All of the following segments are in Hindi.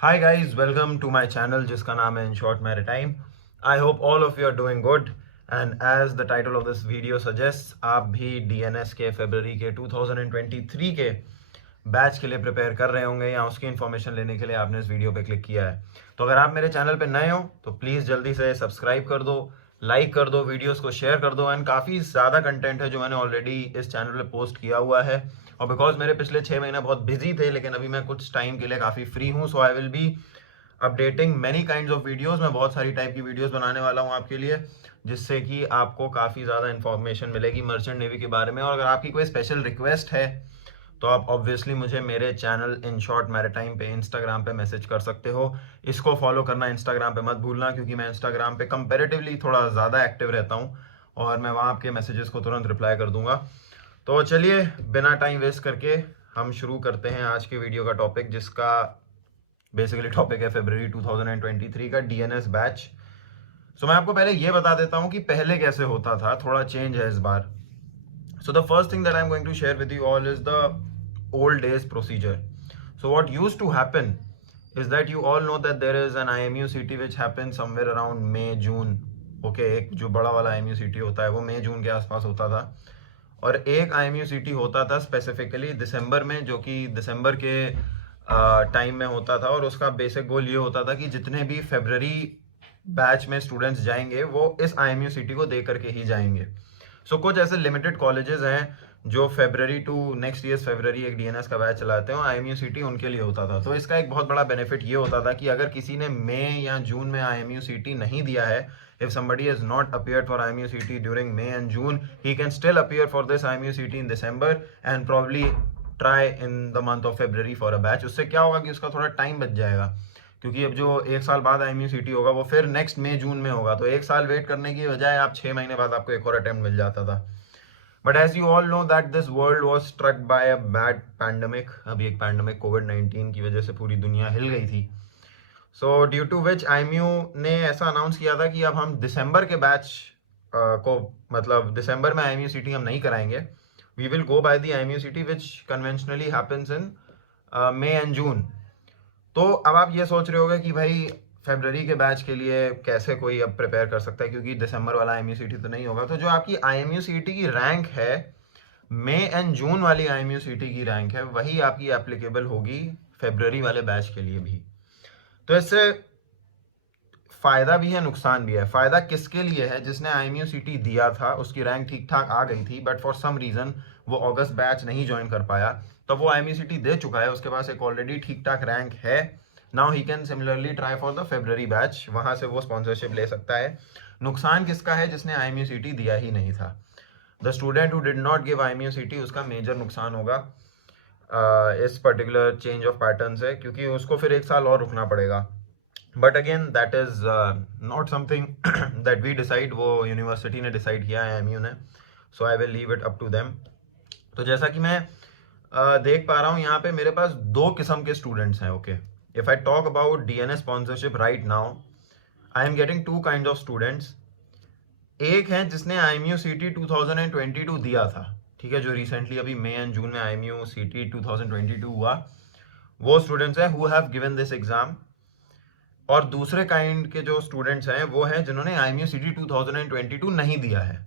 Hi guys, welcome to my channel जिसका नाम है In Short Maritime. I hope all of you are doing good and as the title of this video suggests, आप भी DNS के फरवरी के 2023 के बैच के लिए प्रिपेयर कर रहे होंगे या उसकी इन्फॉर्मेशन लेने के लिए आपने इस वीडियो पे क्लिक किया है। तो अगर आप मेरे चैनल पे नए हो तो प्लीज़ जल्दी से सब्सक्राइब कर दो, लाइक कर दो, वीडियोस को शेयर कर दो एंड काफ़ी ज़्यादा कंटेंट है जो मैंने ऑलरेडी इस चैनल पे पोस्ट किया हुआ है। और बिकॉज मेरे पिछले 6 महीने बहुत बिजी थे लेकिन अभी मैं कुछ टाइम के लिए काफ़ी फ्री हूँ, so I will be updating many kinds of videos. मैं बहुत सारी टाइप की वीडियोस बनाने वाला हूँ आपके लिए, जिससे कि आपको काफ़ी ज़्यादा इन्फॉर्मेशन मिलेगी मर्चेंट नेवी के बारे में। और अगर आपकी कोई स्पेशल रिक्वेस्ट है तो आप ऑब्वियसली मुझे मेरे चैनल इन शॉर्ट मैरिटाइम पे इंस्टाग्राम पे मैसेज कर सकते हो। इसको फॉलो करना इंस्टाग्राम पे मत भूलना, क्योंकि मैं इंस्टाग्राम पे कंपेरेटिवली थोड़ा ज़्यादा एक्टिव रहता हूँ और मैं वहाँ आपके मैसेजेस को तुरंत रिप्लाई कर दूंगा। तो चलिए बिना टाइम वेस्ट करके हम शुरू करते हैं आज के वीडियो का टॉपिक, जिसका बेसिकली टॉपिक है फरवरी 2023 का डीएनएस बैच। सो मैं आपको पहले ये बता देता हूँ कि पहले कैसे होता था, थोड़ा चेंज है इस बार। So the first thing that I'm going to share with you all is the old days procedure. So what used to happen is that you all know that there is an IMU-CT which happens somewhere around May June. Okay, एक जो बड़ा वाला IMU-CT होता है वो मई जून के आसपास होता था, और एक IMU-CT होता था स्पेसिफिकली दिसंबर में, जो कि दिसंबर के टाइम में होता था। और उसका बेसिक गोल ये होता था कि जितने भी फेब्रवरी बैच में स्टूडेंट्स जाएंगे वो इस IMU-CT को दे करके ही जाएंगे। कुछ ऐसे लिमिटेड कॉलेजेस हैं जो February to next year February एक डीएनएस का बैच चलाते हैं, और IMU-CT उनके लिए होता था। तो इसका एक बहुत बड़ा बेनिफिट ये होता था कि अगर किसी ने मई या जून में IMU-CT नहीं दिया है, if somebody has not appeared for IMU-CT during May and June, he can still appear for this IMU-CT in December and probably try in the month of February for a batch। उससे क्या होगा कि उसका थोड़ा टाइम बच जाएगा, क्योंकि अब जो एक साल बाद IMU-CT होगा वो फिर नेक्स्ट मई जून में होगा, तो एक साल वेट करने की बजाय आप 6 महीने बाद आपको एक और अटेम्प्ट मिल जाता था। But as you all know that this world was struck by a bad pandemic. अभी एक पैंडमिक कोविड-19 की वजह से पूरी दुनिया हिल गई थी। So due to which IMU ने ऐसा अनाउंस किया था कि अब हम दिसंबर के बैच को, मतलब दिसंबर में IMU-CT हम नहीं कराएंगे। We will go by the IMU-CT which conventionally happens in May and June. तो अब आप ये सोच रहे होगे कि भाई फेब्रवरी के बैच के लिए कैसे कोई अब प्रिपेयर कर सकता है, क्योंकि दिसंबर वाला IMU-CT तो नहीं होगा। तो जो आपकी IMU-CT की रैंक है, मई एंड जून वाली IMU-CT की रैंक है, वही आपकी एप्लीकेबल होगी फेब्रवरी वाले बैच के लिए भी। तो इससे फायदा भी है नुकसान भी है। फायदा किसके लिए है? जिसने IMU-CT दिया था उसकी रैंक ठीक ठाक आ गई थी, बट फॉर सम रीजन वो अगस्त बैच नहीं ज्वाइन कर पाया, तो वो IMU-CT दे चुका है, उसके पास एक ऑलरेडी ठीक ठाक रैंक है। Now he can similarly try for the February batch, वहां से वो स्पॉन्सरशिप ले सकता है। नुकसान किसका है? जिसने IMU-CT दिया ही नहीं था। The student who did not give IMU-CT, उसका मेजर नुकसान होगा इस पर्टिकुलर चेंज ऑफ पैटर्न से, क्योंकि उसको फिर एक साल और रुकना पड़ेगा। But again that is not something that we decide, वो यूनिवर्सिटी ने डिसाइड किया है, IMU ने। So I will leave it up to them. तो जैसा कि मैं देख पा रहा हूँ यहाँ पे मेरे पास दो किस्म के स्टूडेंट्स हैं। Okay, if I talk about DNS sponsorship right now, I am getting to kind of students. एक है जिसने IMU-CT 2022 दिया था, ठीक है, जो रिसेंटली अभी मई एंड जून में IMU-CT 2022 हुआ, वो स्टूडेंट्स हैं who have given this exam. और दूसरे काइंड के जो स्टूडेंट्स हैं वो हैं जिन्होंने IMU-CT 2022 नहीं दिया है।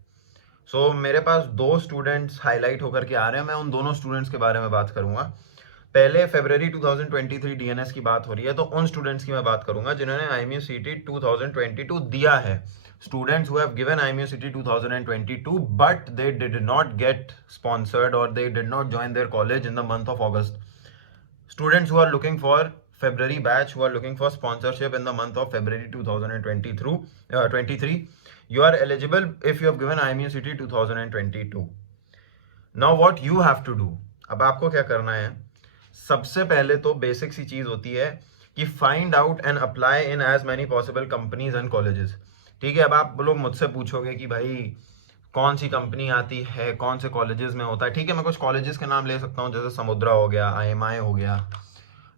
सो मेरे पास दो स्टूडेंट्स हाईलाइट होकर के आ रहे हैं, मैं उन दोनों स्टूडेंट्स के बारे में बात करूंगा। पहले फरवरी 2023 DNS की बात हो रही है, तो उन स्टूडेंट्स की मैं बात करूंगा जिन्होंने IMU-CT 2022 दिया है। Students who have given IMU-CT 2022 but they did not get sponsored और they did not join their college in the month of August. Students who are looking for February batch, who are looking for sponsorship in the month of February 2023, you are eligible if you have given IMU-CT 2022. Now what you have to do, अब आपको क्या करना है? सबसे पहले तो बेसिक सी चीज होती है कि find out and apply in as many possible companies and colleges. ठीक है, अब आप लोग मुझसे पूछोगे कि भाई कौन सी कंपनी आती है, कौन से कॉलेजेस में होता है। ठीक है, मैं कुछ कॉलेजेस के नाम ले सकता हूँ, जैसे समुद्रा हो गया, IMI हो गया,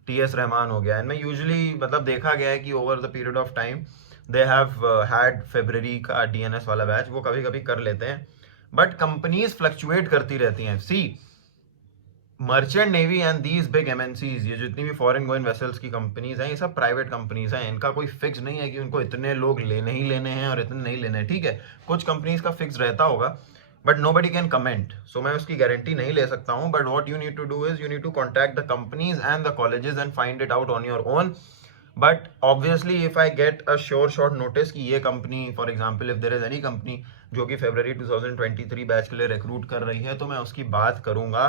TS रहमान हो गया। एंड मैं यूजुअली, मतलब देखा गया है कि over the period of time they have had February का DNS वाला बैच, वो कभी कभी कर लेते हैं, बट कंपनीज फ्लक्चुएट करती रहती हैं। See, merchant navy and these big MNCs, ये जितनी भी फॉरेन गोइंग वेसल्स की कंपनीज हैं, ये सब प्राइवेट कंपनीज हैं। इनका कोई फिक्स नहीं है कि उनको इतने लोग लेने ही लेने हैं और इतने नहीं लेने हैं। ठीक है, कुछ कंपनीज का फिक्स रहता होगा, but nobody can comment, so मैं उसकी गारंटी नहीं ले सकता हूँ। But what you need to do is you need to contact the companies and the colleges and find it out on your own. But obviously if I get a sure short notice कि ये company, for example if there is any company जो कि February 2023 बैच के लिए रिक्रूट कर रही है, तो मैं उसकी बात करूंगा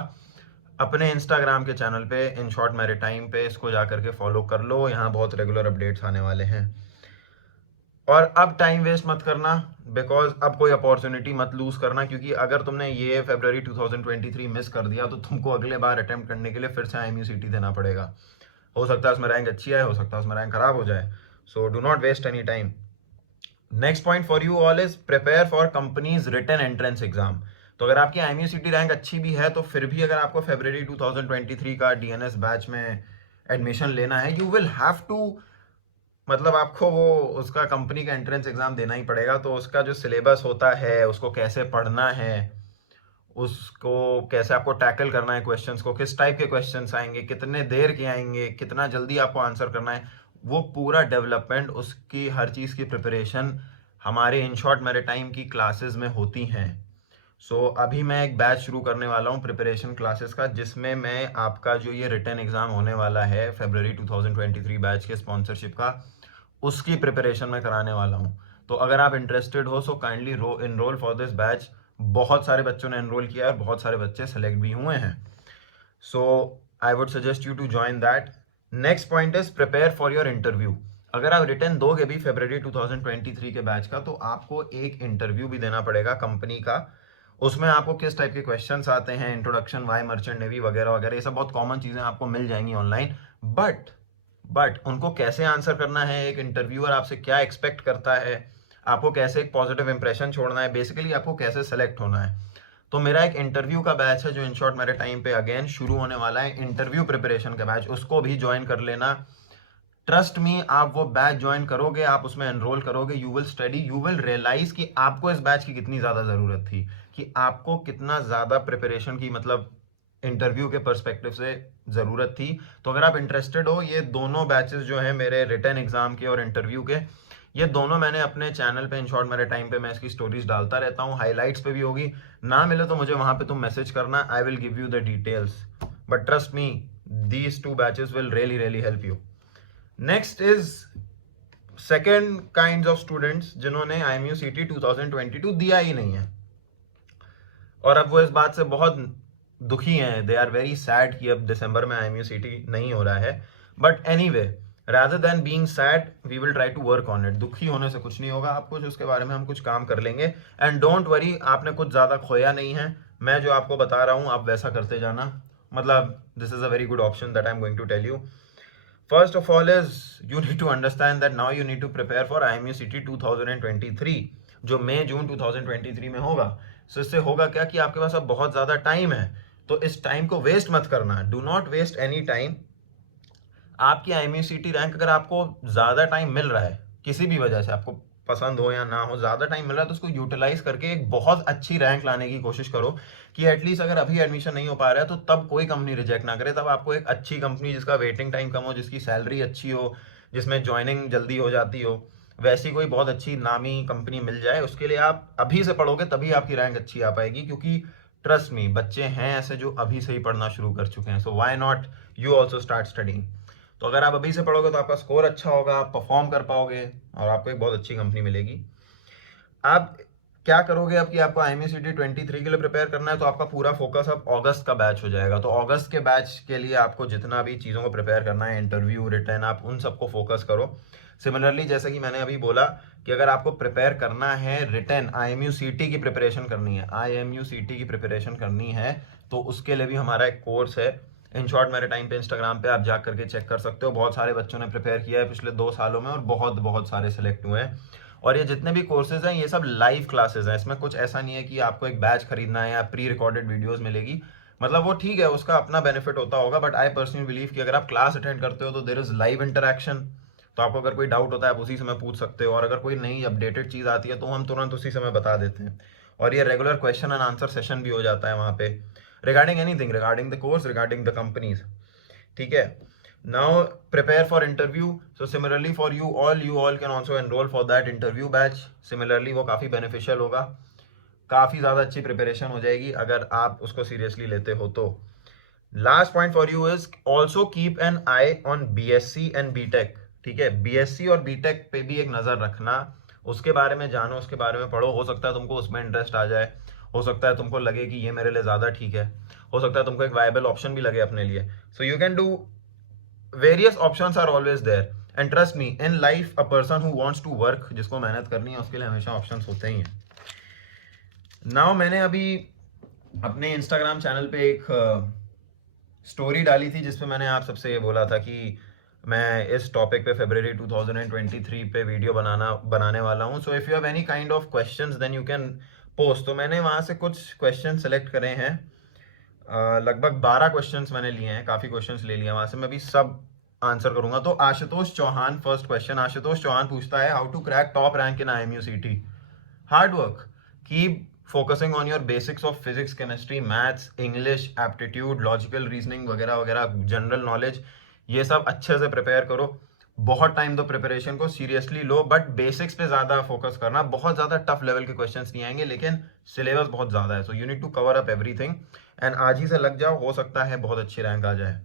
अपने इंस्टाग्राम के चैनल पे, इन शॉर्ट मैरिटाइम पे। इसको जाकर के फॉलो कर लो, यहाँ बहुत रेगुलर अपडेट्स आने वाले हैं। और अब टाइम वेस्ट मत करना, बिकॉज अब कोई अपॉर्चुनिटी मत लूज करना, क्योंकि अगर तुमने ये February 2023 मिस कर दिया तो तुमको अगले बार अटेम्प्ट करने के लिए फिर से IMUCT देना पड़ेगा। हो सकता है उसमें रैंक अच्छी आए, हो सकता है उसमें रैंक खराब हो जाए। So do not waste any time. Next point for you all is prepare for companies written entrance exam. तो अगर आपकी IMUCT रैंक अच्छी भी है, तो फिर भी अगर आपको February 2023 का DNS बैच में एडमिशन लेना है, यू विल हैव टू, मतलब आपको वो उसका कंपनी का एंट्रेंस एग्जाम देना ही पड़ेगा। तो उसका जो सिलेबस होता है, उसको कैसे पढ़ना है, उसको कैसे आपको टैकल करना है, क्वेश्चंस को, किस टाइप के क्वेश्चंस आएंगे, कितने देर के आएंगे, कितना जल्दी आपको आंसर करना है, वो पूरा डेवलपमेंट, उसकी हर चीज़ की प्रिपरेशन हमारे इन शॉर्ट मैरिटाइम की क्लासेस में होती हैं। सो अभी मैं एक बैच शुरू करने वाला हूँ प्रिपरेशन क्लासेस का, जिसमें मैं आपका जो ये रिटन एग्जाम होने वाला है February 2023 बैच के स्पॉन्सरशिप का, उसकी प्रिपरेशन में कराने वाला हूँ। तो अगर आप इंटरेस्टेड हो, so kindly enroll for this batch. बहुत सारे बच्चों ने एनरोल किया है और बहुत सारे बच्चे सेलेक्ट भी हुए हैं। So I would suggest you to join that. Next point is prepare for your interview. अगर आप रिटर्न दोगे भी February 2023 के बैच का, तो आपको एक इंटरव्यू भी देना पड़ेगा कंपनी का। उसमें आपको किस टाइप के क्वेश्चंस आते हैं, इंट्रोडक्शन वाई मर्चेंट नेवी वगैरह वगैरह, ये सब बहुत कॉमन चीज़ें आपको मिल जाएंगी ऑनलाइन। बट उनको कैसे आंसर करना है, एक इंटरव्यूअर आपसे क्या एक्सपेक्ट करता है, आपको कैसे एक पॉजिटिव इंप्रेशन छोड़ना है, बेसिकली आपको कैसे सेलेक्ट होना है। तो मेरा एक इंटरव्यू का बैच है जो इन शॉर्ट मैरिटाइम पे अगेन शुरू होने वाला है, इंटरव्यू प्रिपरेशन का बैच, उसको भी ज्वाइन कर लेना। ट्रस्ट मी, आप वो बैच ज्वाइन करोगे, आप उसमें एनरोल करोगे, you will study, you will realize कि आपको इस बैच की कितनी ज़्यादा ज़रूरत थी, कि आपको कितना ज़्यादा प्रिपरेशन की, मतलब इंटरव्यू के पर्सपेक्टिव से ज़रूरत थी। तो अगर आप इंटरेस्टेड हो, ये दोनों बैचेस जो हैं मेरे रिटन एग्जाम के और इंटरव्यू के, ये दोनों मैंने अपने चैनल पे इन शॉर्ट मैरिटाइम पे मैं इसकी स्टोरीज डालता रहता हूँ, हाईलाइट्स पे भी होगी। ना मिले तो मुझे वहाँ पे तुम मैसेज करना, I will give you the details. But trust me, these two batches will really really help you. Next is second kind of students जिन्होंने IMUCT 2022 दिया ही नहीं है, और अब वो इस बात से बहुत दुखी हैं। दे आर वेरी सैड कि अब दिसंबर में IMUCT नहीं हो रहा है। But any way, rather than being sad, we will try to work on it। दुखी होने से कुछ नहीं होगा, आप कुछ उसके बारे में हम कुछ काम कर लेंगे। एंड डोंट वरी, आपने कुछ ज़्यादा खोया नहीं है। मैं जो आपको बता रहा हूँ आप वैसा करते जाना, मतलब this is a very good option that I am going to tell you. First of all is you need to understand that now you need to prepare for IMUCT 2023 जो मई जून 2023 में होगा। सो इससे होगा क्या कि आपके पास अब बहुत ज़्यादा टाइम है, तो इस टाइम को वेस्ट मत करना। Do not waste any time. आपकी IMUCT रैंक अगर आपको ज़्यादा टाइम मिल रहा है, किसी भी वजह से, आपको पसंद हो या ना हो, ज़्यादा टाइम मिल रहा है, तो उसको यूटिलाइज करके एक बहुत अच्छी रैंक लाने की कोशिश करो, कि एटलीस्ट अगर अभी एडमिशन नहीं हो पा रहा है तो तब कोई कंपनी रिजेक्ट ना करे, तब आपको एक अच्छी कंपनी जिसका वेटिंग टाइम कम हो, जिसकी सैलरी अच्छी हो, जिसमें ज्वाइनिंग जल्दी हो जाती हो, वैसी कोई बहुत अच्छी नामी कंपनी मिल जाए। उसके लिए आप अभी से पढ़ोगे तभी आपकी रैंक अच्छी आ पाएगी, क्योंकि ट्रस्ट मी, बच्चे हैं ऐसे जो अभी से ही पढ़ना शुरू कर चुके हैं। So why not you also start studying. तो अगर आप अभी से पढ़ोगे तो आपका स्कोर अच्छा होगा, आप परफॉर्म कर पाओगे और आपको एक बहुत अच्छी कंपनी मिलेगी। आप क्या करोगे अब कि आपको IMUCT 23 के लिए प्रिपेयर करना है, तो आपका पूरा फोकस अब अगस्त का बैच हो जाएगा। तो अगस्त के बैच के लिए आपको जितना भी चीज़ों को प्रिपेयर करना है, इंटरव्यू, रिटर्न, आप उन सबको फोकस करो। सिमिलरली जैसे कि मैंने अभी बोला कि अगर आपको प्रिपेयर करना है रिटर्न, IMUCT की प्रिपरेशन करनी है, IMUCT की प्रिपरेशन करनी है, तो उसके लिए भी हमारा एक कोर्स है इन शॉर्ट मैरिटाइम पे, इंस्टाग्राम पे आप जा करके चेक कर सकते हो। बहुत सारे बच्चों ने प्रिपेयर किया है पिछले 2 सालों में और बहुत बहुत सारे सेलेक्ट हुए हैं। और ये जितने भी कोर्सेज हैं ये सब लाइव क्लासेस हैं, इसमें कुछ ऐसा नहीं है कि आपको एक बैच खरीदना है या प्री रिकॉर्डेड वीडियोस मिलेगी। मतलब वो ठीक है, उसका अपना बेनिफिट होता होगा, बट आई पर्सनली बिलीव कि अगर आप क्लास अटेंड करते हो तो देयर इज लाइव इंटरेक्शन। तो आपको अगर कोई डाउट होता है आप उसी समय पूछ सकते हो, और अगर कोई नई अपडेटेड चीज़ आती है तो हम तुरंत उसी समय बता देते हैं। और ये regular question and answer session भी हो जाता है वहाँ पे। Regarding anything, regarding the course, regarding the companies, ठीक है। Now prepare for interview, so similarly for you all can also enrol for that interview batch. Similarly वो काफ़ी बेनिफिशियल होगा, काफ़ी ज़्यादा अच्छी प्रिपरेशन हो जाएगी अगर आप उसको सीरियसली लेते हो तो। Last point for you is also keep an eye on BSc and BTech, ठीक है। बीएससी और बीटेक पे भी एक नज़र रखना, उसके बारे में जानो, उसके बारे में पढ़ो। हो सकता है तुमको उसमें इंटरेस्ट आ जाए, हो सकता है तुमको लगे कि ये मेरे लिए ज़्यादा ठीक है, हो सकता है तुमको एक वायबल ऑप्शन भी लगे अपने लिए। So you can do, various options are always there, and trust me in life a person who wants to work, जिसको मेहनत करनी है उसके लिए हमेशा ऑप्शंस होते ही हैं। नाउ मैंने अभी अपने इंस्टाग्राम चैनल पे एक स्टोरी डाली थी जिसपे मैंने आप सबसे ये बोला था कि मैं इस टॉपिक पे फरवरी 2023 पे वीडियो बनाने वाला हूँ। So if you have any kind of questions then you can post. तो मैंने वहाँ से कुछ क्वेश्चन सेलेक्ट करे हैं, लगभग 12 क्वेश्चंस मैंने लिए हैं, काफ़ी क्वेश्चंस ले लिए हैं वहाँ से, मैं भी सब आंसर करूंगा। तो आशुतोष चौहान, फर्स्ट क्वेश्चन, आशुतोष चौहान पूछता है how to crack top rank in IMUCT। Hard work, keep focusing on your basics of physics, chemistry, maths, English, aptitude, logical reasoning वगैरह वगैरह, जनरल नॉलेज, ये सब अच्छे से प्रिपेयर करो। बहुत टाइम दो प्रिपरेशन को, सीरियसली लो, बट बेसिक्स पे ज़्यादा फोकस करना। बहुत ज़्यादा टफ लेवल के क्वेश्चंस नहीं आएंगे, लेकिन सिलेबस बहुत ज़्यादा है, so you need to cover up everything and आज ही से लग जाओ, हो सकता है बहुत अच्छी रैंक आ जाए।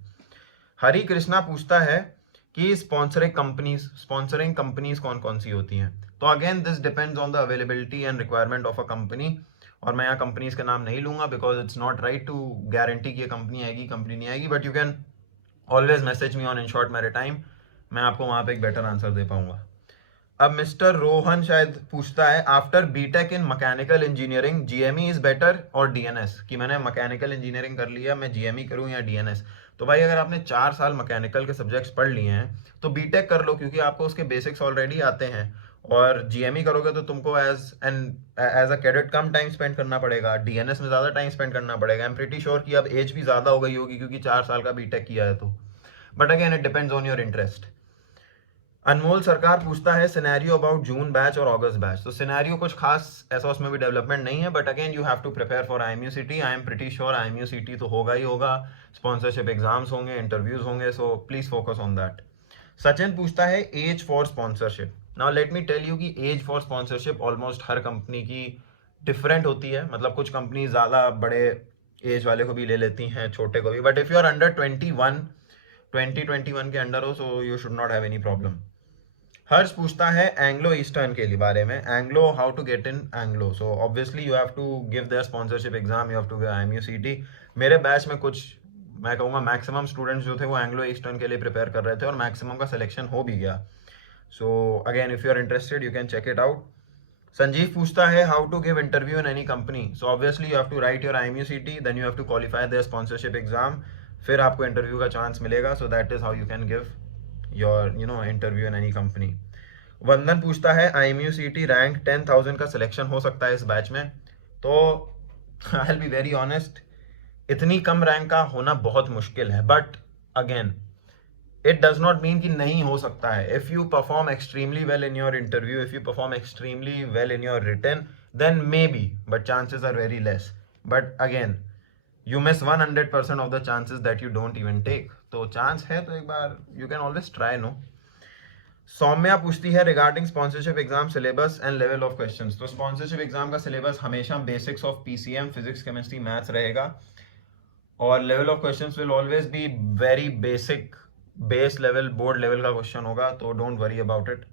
हरी कृष्णा पूछता है कि स्पॉन्सरिंग कंपनीज कौन कौन सी होती हैं। तो again this depends on the availability and requirement of a company, और मैं यहाँ कंपनीज के नाम नहीं लूंगा because it's not right to guarantee कि ये कंपनी आएगी कंपनी नहीं आएगी, but you can always message me on in short maritime, मैं आपको वहाँ पे एक बेटर आंसर दे पाऊंगा। अब मिस्टर रोहन शायद पूछता है after BTech in mechanical engineering GME is better और डीएनएस, कि मैंने मैकेनिकल इंजीनियरिंग कर लिया, मैं जीएमई करूं या डीएनएस। तो भाई अगर आपने 4 साल मैकेनिकल के सब्जेक्ट्स पढ़ लिए हैं तो बीटेक कर लो, क्योंकि आपको उसके बेसिक्स ऑलरेडी आते हैं। और जीएमई करोगे तो तुमको एज अ कैडेट कम टाइम स्पेंड करना पड़ेगा, डीएनएस में ज़्यादा टाइम स्पेंड करना पड़ेगा। आई एम प्रीटी श्योर कि अब एज भी ज़्यादा हो गई होगी क्योंकि 4 साल का बीटेक किया है तो, but again it depends on your interest. Anmol Sarkar पूछता है सिनेरियो अबाउट जून बैच और अगस्त बैच। तो सिनेरियो कुछ खास ऐसा उसमें भी डेवलपमेंट नहीं है, but again you have to prepare for IMUCT। I am pretty sure IMUCT तो होगा ही होगा, स्पॉन्सरशिप एग्जाम्स होंगे, इंटरव्यूज होंगे, so please focus on that. Sachin पूछता है as for sponsorship. Now let me tell you कि एज फॉर स्पॉन्सरशिप ऑलमोस्ट हर कंपनी की डिफरेंट होती है, मतलब कुछ कंपनी ज़्यादा बड़े एज वाले को भी ले लेती हैं, छोटे को भी, but if you are under 2021 के अंडर हो, so you should not have any problem. Harsh पूछता है एंग्लो ईस्टर्न के लिए बारे में, Anglo how to get in Anglo. So obviously you have to give their sponsorship exam, you have to give IMUCT। मेरे बैच में कुछ, मैं कहूँगा मैक्सिमम स्टूडेंट्स जो थे वो एंग्लो ईस्टर्न के लिए प्रिपेयर कर रहे थे और मैक्सिमम का सिलेक्शन हो भी गया। So again if you are interested you can check it out. Sanjeev पूछता है how to give interview in any company. So obviously you have to write your IMUCT, then you have to qualify their sponsorship exam, फिर आपको इंटरव्यू का चांस मिलेगा। So that is how you can give your interview in any company. Vandan पूछता है IMUCT रैंक 10,000 का सिलेक्शन हो सकता है इस बैच में। तो I will be very honest, इतनी कम रैंक का होना बहुत मुश्किल है, but again it does not mean कि नहीं हो सकता है। If you perform extremely well in your interview, if you perform extremely well in your written, then may be, but chances are very less. But again you miss 100% of the chances that you don't even take. तो चांस है तो एक बार you can always try, no. Saumya पूछती है regarding sponsorship exam syllabus and level of questions. तो स्पॉन्सरशिप एग्जाम का सिलेबस हमेशा basics of PCM, physics, chemistry, maths रहेगा, और level of questions will always be very basic, base level, board level का क्वेश्चन होगा, तो डोंट वरी अबाउट इट।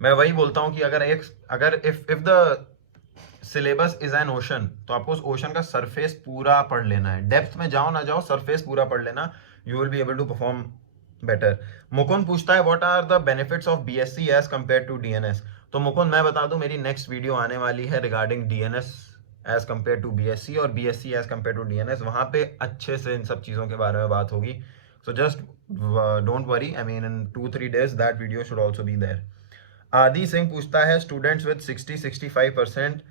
मैं वही बोलता हूँ कि अगर if the syllabus is an ocean, तो आपको उस ओशन का सरफेस पूरा पढ़ लेना है, डेप्थ में जाओ ना जाओ, सरफेस पूरा पढ़ लेना, you will be able to perform better. Mukund पूछता है what are the benefits of BSc as compare to DNS। तो मुकुंद मैं बता दूं, मेरी नेक्स्ट वीडियो आने वाली है regarding DNS as compare to BSc और BSc as compare to DNS, वहां पे अच्छे से इन सब चीज़ों के बारे में बात होगी। So just don't worry, I mean in 2-3 days that video should also be there. Adi Singh पूछता है students with 60-65%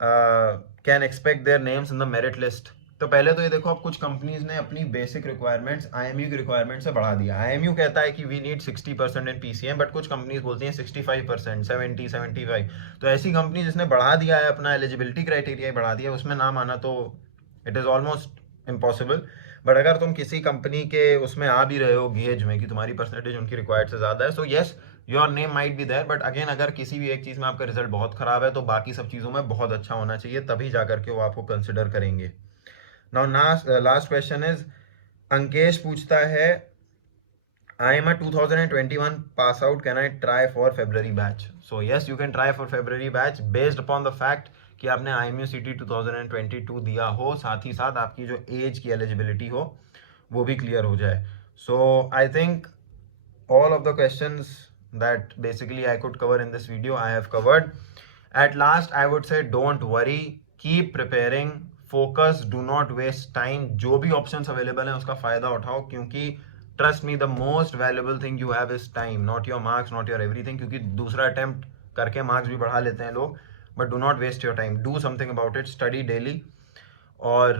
can expect their names in the merit list. तो पहले तो ये देखो, अब कुछ कंपनीज ने अपनी बेसिक रिक्वायरमेंट्स IMU की रिक्वायरमेंट से बढ़ा दिया। IMU कहता है कि we need 60% in PCM, but कुछ कंपनीज बोलती हैं 65%, 70-75। तो ऐसी कंपनी जिसने बढ़ा दिया है, अपना एलिजिबिलिटी क्राइटेरिया बढ़ा दिया, उसमें नाम आना तो it is almost impossible. But अगर तुम किसी कंपनी के उसमें आ भी रहे हो गेज में कि तुम्हारी परसेंटेज उनकी रिक्वायर्ड से ज़्यादा है, so yes your name might be there. But again अगर किसी भी एक चीज़ में आपका रिजल्ट बहुत ख़राब है तो बाकी सब चीज़ों में बहुत अच्छा होना चाहिए, तभी जा करके वो आपको कंसिडर करेंगे. Now last question is, Ankesh पूछता है, I am a 2021 pass out. Can I try for February batch? So yes, you can try for February batch based upon the fact कि आपने IMU CT 2022 दिया हो, साथ ही साथ आपकी जो एज की एलिजिबिलिटी हो वो भी क्लियर हो जाए. So I think all of the questions that basically I could cover in this video I have covered. At last I would say don't worry, keep preparing, focus, do not waste time. जो भी options available हैं उसका फायदा उठाओ, क्योंकि trust me the most valuable thing you have is time, not your marks, not your everything. क्योंकि दूसरा अटेम्प्ट करके मार्क्स भी बढ़ा लेते हैं लोग, but do not waste your time, do something about it, study daily. और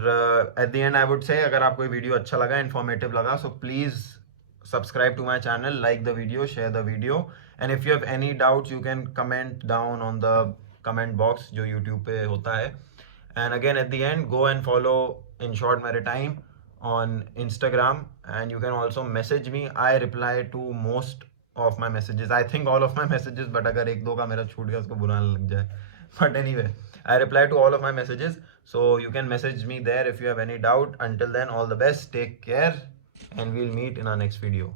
at the end I would say, अगर आपको ये वीडियो अच्छा लगा, इन्फॉर्मेटिव लगा, so please subscribe to my channel, like the video, share the video, and if you have any doubts you can comment down on the comment box जो YouTube पे होता है. And again at the end, go and follow In Short Maritime on Instagram, and you can also message me. I reply to most of my messages, I think all of my messages, but अगर एक दो का मेरा छूट गया उसको बुरा ना लग जाए. But anyway, I reply to all of my messages, so you can message me there if you have any doubt. Until then, all the best, take care, and we'll meet in our next video.